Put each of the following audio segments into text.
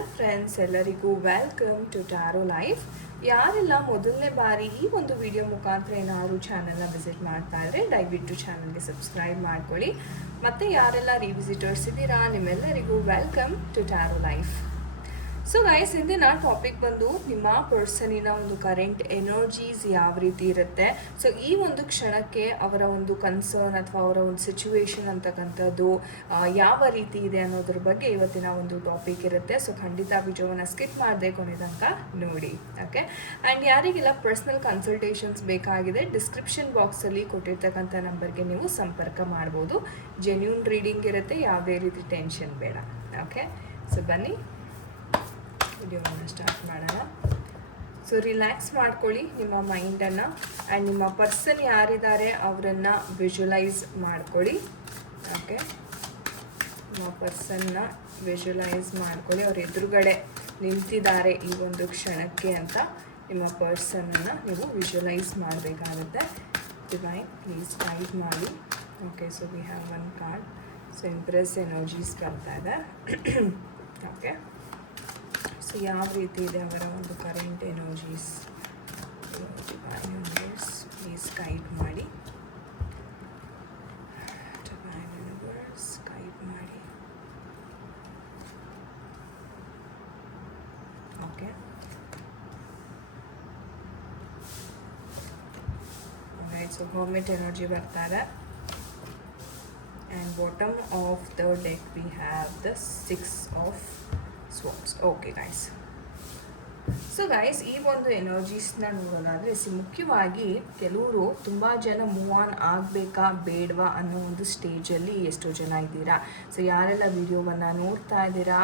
Hello friends ಎಲ್ಲರಿಗೂ welcome to tarot life ಯಾರೆಲ್ಲ ಮೊದಲನೇ ಬಾರಿ ಈ ಒಂದು ವಿಡಿಯೋ ಮುಖಾಂತರ ಏನಾದ್ರು ಚಾನಲ್ನ ವಿಸಿಟ್ ಮಾಡ್ತಾ ಇದ್ರೆ ದಯವಿಟ್ಟು ಚಾನಲ್ಗೆ ಸಬ್ಸ್ಕ್ರೈಬ್ ಮಾಡ್ಕೊಳ್ಳಿ. ಮತ್ತು ಯಾರೆಲ್ಲ ರಿವಿಸಿಟರ್ಸ್ ಇದ್ದೀರಾ, ನಿಮ್ಮೆಲ್ಲರಿಗೂ welcome to tarot life so guys ಇಂದಿನ ಟಾಪಿಕ್ ಬಂದು ನಿಮ್ಮ ಪರ್ಸನಿನ ಒಂದು ಕರೆಂಟ್ ಎನರ್ಜೀಸ್ ಯಾವ ರೀತಿ ಇರುತ್ತೆ? ಸೊ ಈ ಒಂದು ಕ್ಷಣಕ್ಕೆ ಅವರ ಒಂದು ಕನ್ಸರ್ನ್ ಅಥವಾ ಅವರ ಒಂದು ಸಿಚುವೇಶನ್ ಅಂತಕ್ಕಂಥದ್ದು ಯಾವ ರೀತಿ ಇದೆ ಅನ್ನೋದ್ರ ಬಗ್ಗೆ ಇವತ್ತಿನ ಒಂದು ಟಾಪಿಕ್ ಇರುತ್ತೆ. ಸೊ ಖಂಡಿತ ವಿಡಿಯೋವನ್ನು ಸ್ಕಿಪ್ ಮಾಡದೆ ಕೊನೆ ನೋಡಿ ಓಕೆ ಆ್ಯಂಡ್ ಯಾರಿಗೆಲ್ಲ ಪರ್ಸ್ನಲ್ ಕನ್ಸಲ್ಟೇಷನ್ಸ್ ಬೇಕಾಗಿದೆ ಡಿಸ್ಕ್ರಿಪ್ಷನ್ ಬಾಕ್ಸಲ್ಲಿ ಕೊಟ್ಟಿರ್ತಕ್ಕಂಥ ನಂಬರ್ಗೆ ನೀವು ಸಂಪರ್ಕ ಮಾಡ್ಬೋದು. ಜೆನ್ಯೂನ್ ರೀಡಿಂಗ್ ಇರುತ್ತೆ, ಯಾವುದೇ ರೀತಿ ಟೆನ್ಷನ್ ಬೇಡ ಓಕೆ ಸೊ ಬನ್ನಿ. ವಿಡಿಯೋವನ್ನು ಸ್ಟಾರ್ಟ್ ಮಾಡೋಣ. ಸೊ ರಿಲ್ಯಾಕ್ಸ್ ಮಾಡ್ಕೊಳ್ಳಿ ನಿಮ್ಮ ಮೈಂಡನ್ನು ಆ್ಯಂಡ್ ನಿಮ್ಮ ಪರ್ಸನ್ ಯಾರಿದ್ದಾರೆ ಅವರನ್ನು ವಿಜುವಲೈಸ್ ಮಾಡ್ಕೊಳ್ಳಿ. ಓಕೆ ನಿಮ್ಮ ಪರ್ಸನ್ನ ವಿಜುವಲೈಸ್ ಮಾಡ್ಕೊಳ್ಳಿ. ಅವ್ರ ಎದುರುಗಡೆ ನಿಂತಿದ್ದಾರೆ ಈ ಒಂದು ಕ್ಷಣಕ್ಕೆ ಅಂತ ನಿಮ್ಮ ಪರ್ಸನನ್ನು ನೀವು ವಿಜುವಲೈಸ್ ಮಾಡಬೇಕಾಗುತ್ತೆ. ಡಿವೈನ್ ಪ್ಲೀಸ್ ಟೈಪ್ ಮಾಡಿ. Okay so we have one card so empress energies ಬರ್ತಾ ಇದೆ. ಓಕೆ ಯಾವ ರೀತಿ ಇದೆ ಅವರ ಒಂದು ಕರೆಂಟ್ ಎನರ್ಜೀಸ್ ಫೈನಿ ನಂಬರ್ಸ್ ಪ್ಲೀಸ್ ಗೈಡ್ ಮಾಡಿ ನಂಬರ್ಸ್ ಗೈಡ್ ಮಾಡಿ ಓಕೆ ಓಕೆ ರೈಟ್ಸ್ ಹಾಮೆಂಟ್ ಎನರ್ಜಿ ಬರ್ತಾರೆ and bottom of the deck we have the six of okay guys so guys ಈ ಒಂದು ಎನರ್ಜೀಸ್ನ ನೋಡೋದಾದರೆ ಸಿ, ಮುಖ್ಯವಾಗಿ ಕೆಲವರು ತುಂಬ ಜನ ಮೂವ್ ಆನ್ ಆಗಬೇಕಾ, ಬೇಡವಾ ಅನ್ನೋ ಒಂದು ಸ್ಟೇಜಲ್ಲಿ ಎಷ್ಟೋ ಜನ ಇದ್ದೀರಾ. ಸೊ ಯಾರೆಲ್ಲ ವಿಡಿಯೋವನ್ನು ನೋಡ್ತಾ ಇದ್ದೀರಾ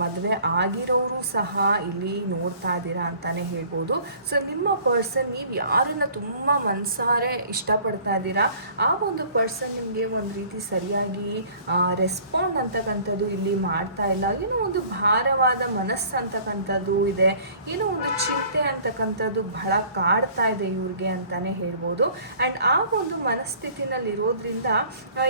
ಮದುವೆ ಆಗಿರೋರು ಸಹ ಇಲ್ಲಿ ನೋಡ್ತಾ ಇದ್ದೀರಾ ಅಂತಲೇ ಹೇಳ್ಬೋದು. ಸೊ ನಿಮ್ಮ ಪರ್ಸನ್ ನೀವು ಯಾರನ್ನು ತುಂಬ ಮನಸಾರೆ ಇಷ್ಟಪಡ್ತಾ ಇದ್ದೀರಾ, ಆ ಒಂದು ಪರ್ಸನ್ ನಿಮಗೆ ಒಂದು ರೀತಿ ಸರಿಯಾಗಿ ರೆಸ್ಪಾಂಡ್ ಅಂತಕ್ಕಂಥದ್ದು ಇಲ್ಲಿ ಮಾಡ್ತಾ ಇಲ್ಲ. ಏನೋ ಒಂದು ಭಾರವಾದ ಮನಸ್ಸು ಅಂತಕ್ಕಂಥದ್ದು ಇದೆ. ಏನೋ ಒಂದು ಚಿಂತೆ ಅಂತಕ್ಕಂಥದ್ದು ಬಹಳ ಕಾಡ್ತಾ ಇದೆ ಇವ್ರಿಗೆ ಅಂತಾನೆ ಹೇಳ್ಬೋದು. ಆ್ಯಂಡ್ ಆ ಒಂದು ಮನಸ್ಥಿತಿನಲ್ಲಿ ಇರೋದ್ರಿಂದ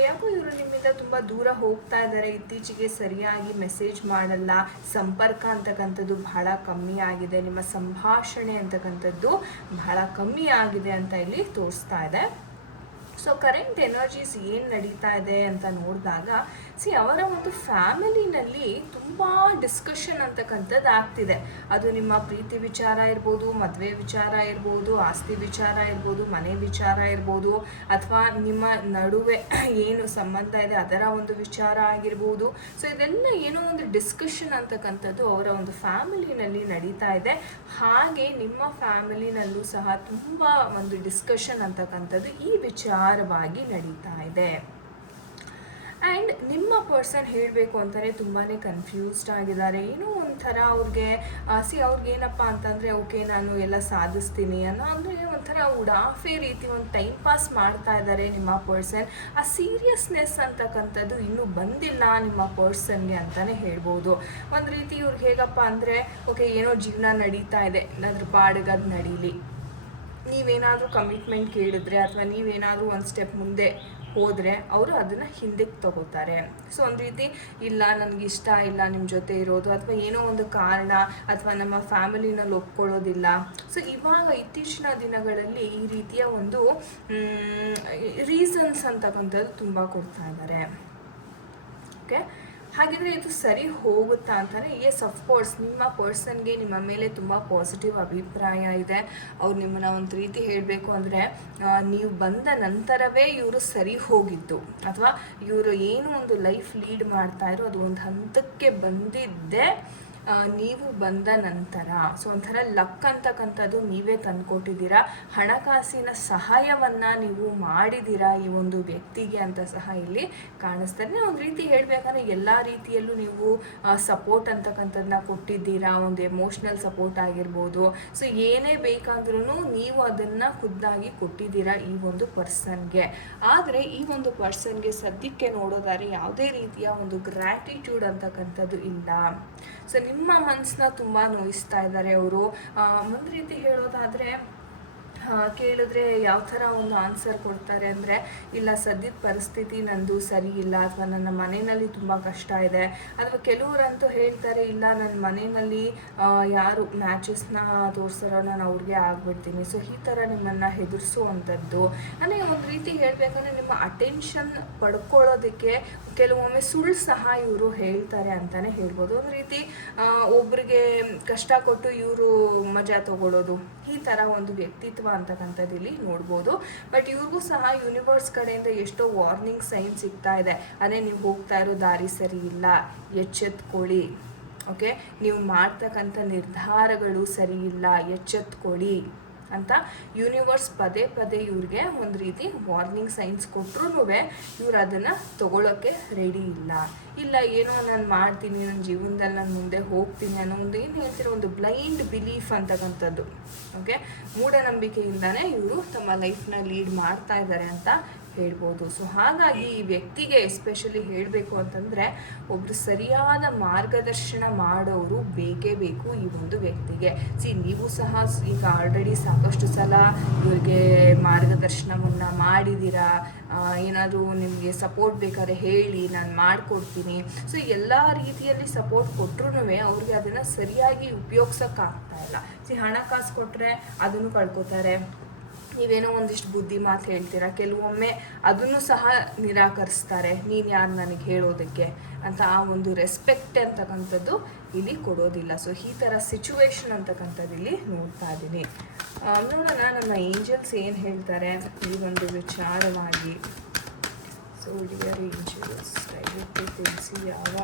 ಯಾಕೋ ಇವರು ನಿಮ್ಮಿಂದ ತುಂಬ ದೂರ ಹೋಗ್ತಾ ಇದ್ದಾರೆ, ಇತ್ತೀಚೆಗೆ ಸರಿಯಾಗಿ ಮೆಸೇಜ್ ಮಾಡಲ್ಲ, ಸಂಪರ್ಕ ಅಂತಕ್ಕಂಥದ್ದು ಬಹಳ ಕಮ್ಮಿ ಆಗಿದೆ, ನಿಮ್ಮ ಸಂಭಾಷಣೆ ಅಂತಕ್ಕಂಥದ್ದು ಬಹಳ ಕಮ್ಮಿ ಆಗಿದೆ ಅಂತ ಇಲ್ಲಿ ತೋರಿಸ್ತಾ ಇದೆ. ಸೊ ಕರೆಂಟ್ ಎನರ್ಜೀಸ್ ಏನು ನಡೀತಾ ಇದೆ ಅಂತ ನೋಡಿದಾಗ ಸಿ, ಅವರ ಒಂದು ಫ್ಯಾಮಿಲಿನಲ್ಲಿ ತುಂಬ ಡಿಸ್ಕಷನ್ ಅಂತಕ್ಕಂಥದ್ದು ಆಗ್ತಿದೆ. ಅದು ನಿಮ್ಮ ಪ್ರೀತಿ ವಿಚಾರ ಇರ್ಬೋದು, ಮದುವೆ ವಿಚಾರ ಇರ್ಬೋದು, ಆಸ್ತಿ ವಿಚಾರ ಇರ್ಬೋದು, ಮನೆ ವಿಚಾರ ಇರ್ಬೋದು, ಅಥವಾ ನಿಮ್ಮ ನಡುವೆ ಏನು ಸಂಬಂಧ ಇದೆ ಅದರ ಒಂದು ವಿಚಾರ ಆಗಿರ್ಬೋದು. ಸೊ, ಇದೆಲ್ಲ ಏನೋ ಒಂದು ಡಿಸ್ಕಷನ್ ಅಂತಕ್ಕಂಥದ್ದು ಅವರ ಒಂದು ಫ್ಯಾಮಿಲಿನಲ್ಲಿ ನಡೀತಾ ಇದೆ. ಹಾಗೆ ನಿಮ್ಮ ಫ್ಯಾಮಿಲಿನಲ್ಲೂ ಸಹ ತುಂಬ ಒಂದು ಡಿಸ್ಕಷನ್ ಅಂತಕ್ಕಂಥದ್ದು ಈ ವಿಚಾರವಾಗಿ ನಡೀತಾ ಇದೆ. ಆ್ಯಂಡ್ ನಿಮ್ಮ ಪರ್ಸನ್ ಹೇಳಬೇಕು ಅಂತಲೇ ತುಂಬಾ ಕನ್ಫ್ಯೂಸ್ಡ್ ಆಗಿದ್ದಾರೆ. ಏನೋ ಒಂಥರ ಅವ್ರಿಗೆ ಸಿ ಅವ್ರಿಗೇನಪ್ಪ ಅಂತಂದರೆ, ಓಕೆ, ನಾನು ಎಲ್ಲ ಸಾಧಿಸ್ತೀನಿ. ಅನ್ನೋ ಅಂದರೆ ಒಂಥರ ಉಡಾಫೆ ರೀತಿ ಒಂದು ಟೈಮ್ ಪಾಸ್ ಮಾಡ್ತಾ ಇದ್ದಾರೆ ನಿಮ್ಮ ಪರ್ಸನ್ ಆ ಸೀರಿಯಸ್ನೆಸ್ ಅಂತಕ್ಕಂಥದ್ದು ಇನ್ನೂ ಬಂದಿಲ್ಲ ನಿಮ್ಮ ಪರ್ಸನ್ಗೆ ಅಂತಲೇ ಹೇಳ್ಬೋದು. ಒಂದು ರೀತಿ ಇವ್ರಿಗೆ ಹೇಗಪ್ಪ ಅಂದರೆ, ಓಕೆ, ಏನೋ ಜೀವನ ನಡೀತಾ ಇದೆ. ಅದ್ರ ಪಾಡಿಗೆ ಅದು ನಡೀಲಿ. ನೀವೇನಾದರೂ ಕಮಿಟ್ಮೆಂಟ್ ಕೇಳಿದ್ರೆ ಅಥವಾ ನೀವೇನಾದರೂ ಒಂದು ಸ್ಟೆಪ್ ಮುಂದೆ ಹೋದರೆ ಅವರು ಅದನ್ನು ಹಿಂದಕ್ಕೆ ತಗೋತಾರೆ. ಸೊ ಒಂದು ರೀತಿ ಇಲ್ಲ, ನನಗೆ ಇಷ್ಟ ಇಲ್ಲ ನಿಮ್ಮ ಜೊತೆ ಇರೋದು ಅಥವಾ ಏನೋ ಒಂದು ಕಾರಣ ಅಥವಾ ನಮ್ಮ ಫ್ಯಾಮಿಲಿನಲ್ಲಿ ಒಪ್ಕೊಳ್ಳೋದಿಲ್ಲ ಸೊ ಇವಾಗ ಇತ್ತೀಚಿನ ದಿನಗಳಲ್ಲಿ ಈ ರೀತಿಯ ಒಂದು ರೀಸನ್ಸ್ ಅಂತಕ್ಕಂಥದ್ದು ತುಂಬ ಕೊಡ್ತಾ ಇದ್ದಾರೆ ಓಕೆ ಹಾಗಿದ್ರೆ ಇದು ಸರಿ ಹೋಗುತ್ತಾ ಅಂತಾನೆ ಎಸ್ ಅಫ್ಕೋರ್ಸ್ ನಿಮ್ಮ ಪರ್ಸನ್ಗೆ ನಿಮ್ಮ ಮೇಲೆ ತುಂಬ ಪಾಸಿಟಿವ್ ಅಭಿಪ್ರಾಯ ಇದೆ. ಅವ್ರು ನಿಮ್ಮನ್ನ ಒಂದು ರೀತಿ ಹೇಳಬೇಕು ಅಂದರೆ ನೀವು ಬಂದ ನಂತರವೇ ಇವರು ಸರಿ ಹೋಗಿದ್ದು. ಅಥವಾ ಇವರು ಏನು ಒಂದು ಲೈಫ್ ಲೀಡ್ ಮಾಡ್ತಾ ಇರೋ ಅದು ಒಂದು ಹಂತಕ್ಕೆ ಬಂದಿದ್ದೇ ನೀವು ಬಂದ ನಂತರ ಸೊ ಒಂಥರ ಲಕ್ ಅಂತಕ್ಕಂಥದ್ದು ನೀವೇ ತಂದ್ಕೊಟ್ಟಿದ್ದೀರಾ? ಹಣಕಾಸಿನ ಸಹಾಯವನ್ನು ನೀವು ಮಾಡಿದ್ದೀರಾ ಈ ಒಂದು ವ್ಯಕ್ತಿಗೆ ಅಂತ ಸಹ ಇಲ್ಲಿ ಕಾಣಿಸ್ತಾರೆ ಒಂದು ರೀತಿ ಹೇಳಬೇಕಂದ್ರೆ ಎಲ್ಲ ರೀತಿಯಲ್ಲೂ ನೀವು ಸಪೋರ್ಟ್ ಅಂತಕ್ಕಂಥದ್ದನ್ನ ಕೊಟ್ಟಿದ್ದೀರಾ? ಒಂದು ಎಮೋಷ್ನಲ್ ಸಪೋರ್ಟ್ ಆಗಿರ್ಬೋದು. ಸೊ ಏನೇ ಬೇಕಾದ್ರೂ ನೀವು ಅದನ್ನು ಖುದ್ದಾಗಿ ಕೊಟ್ಟಿದ್ದೀರಾ ಈ ಒಂದು ಪರ್ಸನ್ಗೆ. ಆದರೆ ಈ ಒಂದು ಪರ್ಸನ್ಗೆ ಸದ್ಯಕ್ಕೆ ನೋಡೋದಾದ್ರೆ ಯಾವುದೇ ರೀತಿಯ ಒಂದು ಗ್ರ್ಯಾಟಿಟ್ಯೂಡ್ ಅಂತಕ್ಕಂಥದ್ದು ಇಲ್ಲ. ಸೊ ನಿಮ್ಮ ಮನಸ್ಸನ್ನ ತುಂಬ ನೋಯಿಸ್ತಾ ಇದ್ದಾರೆ ಅವರು. ಒಂದು ರೀತಿ ಹೇಳೋದಾದರೆ ಕೇಳಿದ್ರೆ ಯಾವ ಥರ ಒಂದು ಆನ್ಸರ್ ಕೊಡ್ತಾರೆ ಅಂದರೆ, ಇಲ್ಲ ಸದ್ಯದ ಪರಿಸ್ಥಿತಿ ನಂದು ಸರಿ ಇಲ್ಲ, ಅಥವಾ ನನ್ನ ಮನೆಯಲ್ಲಿ ತುಂಬ ಕಷ್ಟ ಇದೆ, ಅಥವಾ ಕೆಲವರಂತೂ ಹೇಳ್ತಾರೆ, ಇಲ್ಲ ನನ್ನ ಮನೆಯಲ್ಲಿ ಯಾರು ಮ್ಯಾಚಸ್ನ ತೋರಿಸ್ತಾರೋ ನಾನು ಅವ್ರಿಗೆ ಆಗ್ಬಿಡ್ತೀನಿ. ಸೊ ಈ ಥರ ನಿಮ್ಮನ್ನು ಹೆದರಿಸುವಂಥದ್ದು. ಅಂದರೆ ಒಂದು ರೀತಿ ಹೇಳಬೇಕಂದ್ರೆ ನಿಮ್ಮ ಅಟೆನ್ಷನ್ ಪಡ್ಕೊಳ್ಳೋದಕ್ಕೆ ಕೆಲವೊಮ್ಮೆ ಸುಳ್ಳು ಸಹ ಇವರು ಹೇಳ್ತಾರೆ ಅಂತಲೇ ಹೇಳ್ಬೋದು. ಒಂದು ರೀತಿ ಒಬ್ರಿಗೆ ಕಷ್ಟ ಕೊಟ್ಟು ಇವರು ಮಜಾ ತಗೊಳ್ಳೋದು, ಈ ಥರ ಒಂದು ವ್ಯಕ್ತಿತ್ವ ಅಂತಕ್ಕಂಥದ್ದು ಇಲ್ಲಿ ನೋಡ್ಬೋದು. ಬಟ್ ಇವ್ರಿಗೂ ಸಹ ಯೂನಿವರ್ಸ್ ಕಡೆಯಿಂದ ಎಷ್ಟೋ ವಾರ್ನಿಂಗ್ ಸೈನ್ ಸಿಗ್ತಾ ಇದೆ. ಅದೇ ನೀವು ಹೋಗ್ತಾ ಇರೋ ದಾರಿ ಸರಿ ಇಲ್ಲ, ಎಚ್ಚೆತ್ಕೊಳ್ಳಿ ಓಕೆ ನೀವು ಮಾಡ್ತಕ್ಕಂಥ ನಿರ್ಧಾರಗಳು ಸರಿ ಇಲ್ಲ, ಎಚ್ಚೆತ್ಕೊಳ್ಳಿ. ಅಂತ ಯೂನಿವರ್ಸ್ ಪದೇ ಪದೇ ಇವ್ರಿಗೆ ಒಂದು ರೀತಿ ವಾರ್ನಿಂಗ್ ಸೈನ್ಸ್ ಕೊಟ್ರು ಇವ್ರು ಅದನ್ನು ತಗೊಳ್ಳೋಕ್ಕೆ ರೆಡಿ ಇಲ್ಲ. ಇಲ್ಲ, ಏನೋ ನಾನು ಮಾಡ್ತೀನಿ ನನ್ನ ಜೀವನದಲ್ಲಿ ನಾನು ಮುಂದೆ ಹೋಗ್ತೀನಿ ಅನ್ನೋ ಒಂದು ಏನು ಹೇಳ್ತಿರೋ, ಒಂದು ಬ್ಲೈಂಡ್ ಬಿಲೀಫ್ ಅಂತಕ್ಕಂಥದ್ದು ಓಕೆ ಮೂಢನಂಬಿಕೆಯಿಂದನೇ ಇವರು ತಮ್ಮ ಲೈಫ್ನ ಲೀಡ್ ಮಾಡ್ತಾ ಇದ್ದಾರೆ ಅಂತ ಹೇಳ್ಬೋದು. ಸೊ ಹಾಗಾಗಿ ಈ ವ್ಯಕ್ತಿಗೆ ಎಸ್ಪೆಷಲಿ ಹೇಳಬೇಕು ಅಂತಂದರೆ ಒಬ್ಬರು ಸರಿಯಾದ ಮಾರ್ಗದರ್ಶನ ಮಾಡೋರು ಬೇಕೇ ಬೇಕು ಈ ಒಂದು ವ್ಯಕ್ತಿಗೆ. ಸಿ ನೀವು ಸಹ ಈಗ ಆಲ್ರೆಡಿ ಸಾಕಷ್ಟು ಸಲ ಇವರಿಗೆ ಮಾರ್ಗದರ್ಶನವನ್ನು ಮಾಡಿದ್ದೀರಾ ಏನಾದರೂ ನಿಮಗೆ ಸಪೋರ್ಟ್ ಬೇಕಾದ್ರೆ ಹೇಳಿ, ನಾನು ಮಾಡಿಕೊಡ್ತೀನಿ. ಸೊ ಎಲ್ಲ ರೀತಿಯಲ್ಲಿ ಸಪೋರ್ಟ್ ಕೊಟ್ಟರು ಅವ್ರಿಗೆ ಅದನ್ನು ಸರಿಯಾಗಿ ಉಪಯೋಗ್ಸೋಕ್ಕಾಗ್ತಾ ಇಲ್ಲ. ಸಿ ಹಣಕಾಸು ಕೊಟ್ಟರೆ ಅದನ್ನು ಕಳ್ಕೊತಾರೆ. ನೀವೇನೋ ಒಂದಿಷ್ಟು ಬುದ್ಧಿ ಮಾತು ಹೇಳ್ತೀರಾ? ಕೆಲವೊಮ್ಮೆ ಅದನ್ನು ಸಹ ನಿರಾಕರಿಸ್ತಾರೆ. ನೀನು ಯಾರು ನನಗೆ ಹೇಳೋದಕ್ಕೆ? ಅಂತ ಆ ಒಂದು ರೆಸ್ಪೆಕ್ಟ್ ಅಂತಕ್ಕಂಥದ್ದು ಇಲ್ಲಿ ಕೊಡೋದಿಲ್ಲ. ಸೊ ಈ ಥರ ಸಿಚುವೇಶನ್ ಅಂತಕ್ಕಂಥದ್ದು ಇಲ್ಲಿ ನೋಡ್ತಾ ಇದ್ದೀನಿ ನೋಡೋಣ ನಮ್ಮ ಏಂಜಲ್ಸ್ ಏನು ಹೇಳ್ತಾರೆ. ಈ ಒಂದು ವಿಚಾರವಾಗಿ. ಸೊ ಡಿಯರ್ ಏಂಜಲ್ಸ್ ದಯವಿಟ್ಟು ತಿಳಿಸಿ ಯಾವ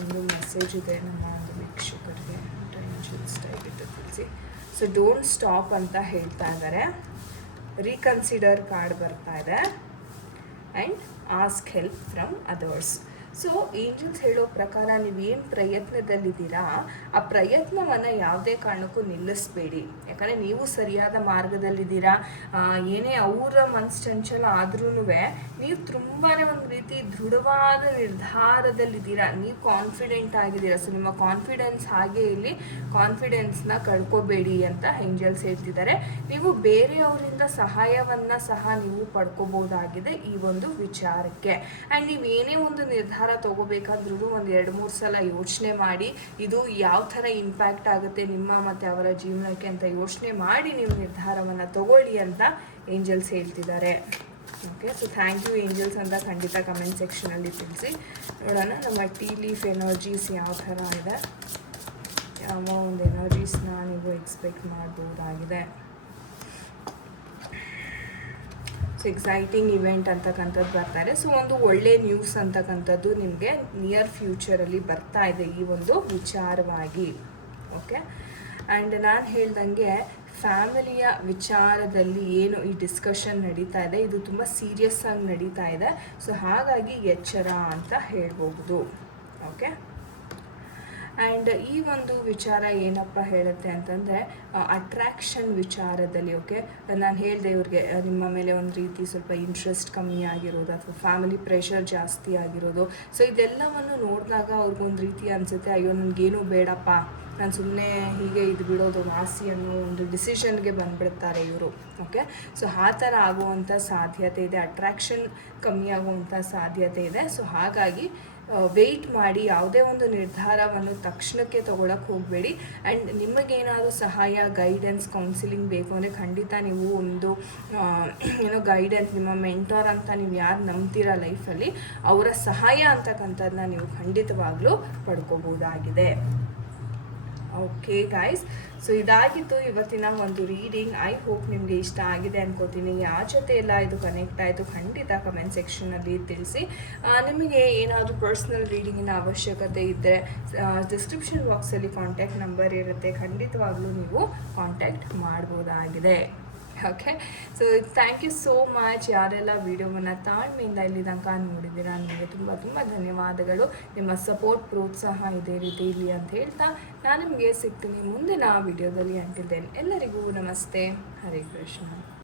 ಒಂದು ಮೆಸೇಜ್ ಇದೆ ನಮ್ಮ ಒಂದು ವೀಕ್ಷಕರಿಗೆ. ಏಂಜಲ್ಸ್ ದಯವಿಟ್ಟು ತಿಳಿಸಿ. ಸೊ ಡೋಂಟ್ ಸ್ಟಾಪ್ ಅಂತ ಹೇಳ್ತಾ ಇದ್ದಾರೆ ರೀಕನ್ಸಿಡರ್ ಕಾರ್ಡ್ ಬರ್ತಾ ಇದೆ. And ask help from others so angels ಹೇಳೋ ಪ್ರಕಾರ ನೀವೇನು ಪ್ರಯತ್ನದಲ್ಲಿದ್ದೀರಾ, ಆ ಪ್ರಯತ್ನವನ್ನು ಯಾವುದೇ ಕಾರಣಕ್ಕೂ ನಿಲ್ಲಿಸಬೇಡಿ. ಯಾಕಂದರೆ ನೀವು ಸರಿಯಾದ ಮಾರ್ಗದಲ್ಲಿದ್ದೀರಾ ಏನೇ ಅವರ ಮನಸ್ಸು ಚಂಚಲ ಆದ್ರೂ ನೀವು ತುಂಬಾ ಒಂದು ರೀತಿ ದೃಢವಾದ ನಿರ್ಧಾರದಲ್ಲಿದ್ದೀರಾ, ನೀವು ಕಾನ್ಫಿಡೆಂಟ್ ಆಗಿದ್ದೀರಾ. ಸೊ ನಿಮ್ಮ ಕಾನ್ಫಿಡೆನ್ಸ್ ಹಾಗೆ ಇಲ್ಲಿ ಕಾನ್ಫಿಡೆನ್ಸ್ನ ಕಳ್ಕೊಬೇಡಿ ಅಂತ ಏಂಜಲ್ಸ್ ಹೇಳ್ತಿದ್ದಾರೆ. ನೀವು ಬೇರೆಯವರಿಂದ ಸಹಾಯವನ್ನು ಸಹ ನೀವು ಪಡ್ಕೋಬೋದಾಗಿದೆ ಈ ಒಂದು ವಿಚಾರಕ್ಕೆ. ಆ್ಯಂಡ್ ನೀವು ಏನೇ ಒಂದು ನಿರ್ಧಾರ ತಗೋಬೇಕಂದ್ರೂ ಒಂದು ಎರಡು ಮೂರು ಸಲ ಯೋಚನೆ ಮಾಡಿ, ಇದು ಯಾವ ಥರ ಇಂಪ್ಯಾಕ್ಟ್ ಆಗುತ್ತೆ ನಿಮ್ಮ ಮತ್ತು ಅವರ ಜೀವನಕ್ಕೆ ಅಂತ ಯೋಚನೆ ಮಾಡಿ ನೀವು ನಿರ್ಧಾರವನ್ನು ತಗೊಳ್ಳಿ ಅಂತ ಏಂಜಲ್ಸ್ ಹೇಳ್ತಿದ್ದಾರೆ. Okay so thank you angels ಅಂತ ಖಂಡಿತ ಕಮೆಂಟ್ ಸೆಕ್ಷನಲ್ಲಿ ತಿಳಿಸಿ. ನೋಡೋಣ ನಮ್ಮ ಟೀ ಲೀಫ್ ಎನರ್ಜೀಸ್ ಯಾವ ಥರ ಇದೆ. ಯಾವ ಒಂದು ಎನರ್ಜೀಸ್ನ ನೀವು ಎಕ್ಸ್ಪೆಕ್ಟ್ ಮಾಡ್ಬೋದಾಗಿದೆ. ಸೊ ಎಕ್ಸೈಟಿಂಗ್ ಇವೆಂಟ್ ಅಂತಕ್ಕಂಥದ್ದು ಬರ್ತಾರೆ. ಸೊ ಒಂದು ಒಳ್ಳೆ ನ್ಯೂಸ್ ಅಂತಕ್ಕಂಥದ್ದು ನಿಮಗೆ ನಿಯರ್ ಫ್ಯೂಚರಲ್ಲಿ ಬರ್ತಾ ಇದೆ ಈ ಒಂದು ವಿಚಾರವಾಗಿ. ಓಕೆ ಆ್ಯಂಡ್ ನಾನು ಹೇಳ್ದಂಗೆ ಫ್ಯಾಮಿಲಿಯ ವಿಚಾರದಲ್ಲಿ ಏನು ಈ ಡಿಸ್ಕಷನ್ ನಡೀತಾ ಇದೆ, ಇದು ತುಂಬ ಸೀರಿಯಸ್ ಆಗಿ ನಡೀತಾ ಇದೆ. ಸೊ ಹಾಗಾಗಿ ಎಚ್ಚರ ಅಂತ ಹೇಳ್ಬೋದು ಓಕೆ ಆ್ಯಂಡ್ ಈ ಒಂದು ವಿಚಾರ ಏನಪ್ಪ ಹೇಳುತ್ತೆ ಅಂತಂದರೆ ಅಟ್ರ್ಯಾಕ್ಷನ್ ವಿಚಾರದಲ್ಲಿ ಓಕೆ ನಾನು ಹೇಳಿದೆ ಇವ್ರಿಗೆ ನಿಮ್ಮ ಮೇಲೆ ಒಂದು ರೀತಿ ಸ್ವಲ್ಪ ಇಂಟ್ರೆಸ್ಟ್ ಕಮ್ಮಿ ಆಗಿರೋದು ಅಥವಾ ಫ್ಯಾಮಿಲಿ ಪ್ರೆಷರ್ ಜಾಸ್ತಿ ಆಗಿರೋದು. ಸೊ ಇದೆಲ್ಲವನ್ನು ನೋಡಿದಾಗ ಅವ್ರಿಗೊಂದು ರೀತಿ ಅನಿಸುತ್ತೆ, ಅಯ್ಯೋ, ನನಗೇನು ಬೇಡಪ್ಪ. ನಾನು ಸುಮ್ಮನೆ ಹೀಗೆ ಇದು ಬಿಡೋದು ವಾಸಿ ಅನ್ನೋ ಒಂದು ಡಿಸಿಷನ್ಗೆ ಬಂದುಬಿಡ್ತಾರೆ ಇವರು ಓಕೆ ಸೊ ಆ ಥರ ಆಗುವಂಥ ಸಾಧ್ಯತೆ ಇದೆ. ಅಟ್ರ್ಯಾಕ್ಷನ್ ಕಮ್ಮಿ ಆಗುವಂಥ ಸಾಧ್ಯತೆ ಇದೆ. ಸೊ ಹಾಗಾಗಿ ವೆಯ್ಟ್ ಮಾಡಿ ಯಾವುದೇ ಒಂದು ನಿರ್ಧಾರವನ್ನು ತಕ್ಷಣಕ್ಕೆ ತಗೊಳಕ್ಕೆ ಹೋಗಬೇಡಿ. ಆ್ಯಂಡ್ ನಿಮಗೇನಾದರೂ ಸಹಾಯ ಗೈಡೆನ್ಸ್ ಕೌನ್ಸಿಲಿಂಗ್ ಬೇಕು ಅಂದರೆ ಖಂಡಿತ ನೀವು ಒಂದು ಏನೋ ಗೈಡೆನ್ಸ್ ನಿಮ್ಮ ಮೆಂಟೋರ್ ಅಂತ ನೀವು ಯಾರು ನಂಬ್ತೀರ ಲೈಫಲ್ಲಿ ಅವರ ಸಹಾಯ ಅಂತಕ್ಕಂಥದ್ದನ್ನ ನೀವು ಖಂಡಿತವಾಗ್ಲೂ ಪಡ್ಕೋಬೋದಾಗಿದೆ ಓಕೆ ಗಾಯ್ಸ್ ಸೊ ಇದಾಗಿತ್ತು ಇವತ್ತಿನ ಒಂದು ರೀಡಿಂಗ್ ಐ ಹೋಪ್ ನಿಮಗೆ ಇಷ್ಟ ಆಗಿದೆ ಅನ್ಕೋತೀನಿ. ಯಾವ ಜೊತೆ ಎಲ್ಲ ಇದು ಕನೆಕ್ಟ್ ಆಯಿತು, ಖಂಡಿತ ಕಮೆಂಟ್ ಸೆಕ್ಷನಲ್ಲಿ ತಿಳಿಸಿ. ನಿಮಗೆ ಏನಾದರೂ ಪರ್ಸ್ನಲ್ ರೀಡಿಂಗಿನ ಅವಶ್ಯಕತೆ ಇದ್ದರೆ ಡಿಸ್ಕ್ರಿಪ್ಷನ್ ಬಾಕ್ಸಲ್ಲಿ ಕಾಂಟ್ಯಾಕ್ಟ್ ನಂಬರ್ ಇರುತ್ತೆ. ಖಂಡಿತವಾಗ್ಲೂ ನೀವು contact ಮಾಡ್ಬೋದಾಗಿದೆ. Okay so thank you so much ಯಾರೆಲ್ಲ ವಿಡಿಯೋವನ್ನು ತಾಳ್ಮೆಯಿಂದ ಇಲ್ಲಿ ತನಕ ನೋಡಿದ್ದೀರಾ ನಿಮಗೆ ತುಂಬ ತುಂಬ ಧನ್ಯವಾದಗಳು. ನಿಮ್ಮ ಸಪೋರ್ಟ್ ಪ್ರೋತ್ಸಾಹ ಇದೇ ರೀತಿ ಇಲ್ಲಿ ಅಂತ ಹೇಳ್ತಾ ನಾನು ನಿಮಗೆ ಸಿಗ್ತೀನಿ ಮುಂದಿನ ವಿಡಿಯೋದಲ್ಲಿ. ಅಂಟಿದ್ದೇನೆ ಎಲ್ಲರಿಗೂ ನಮಸ್ತೆ. ಹರೇ ಕೃಷ್ಣ.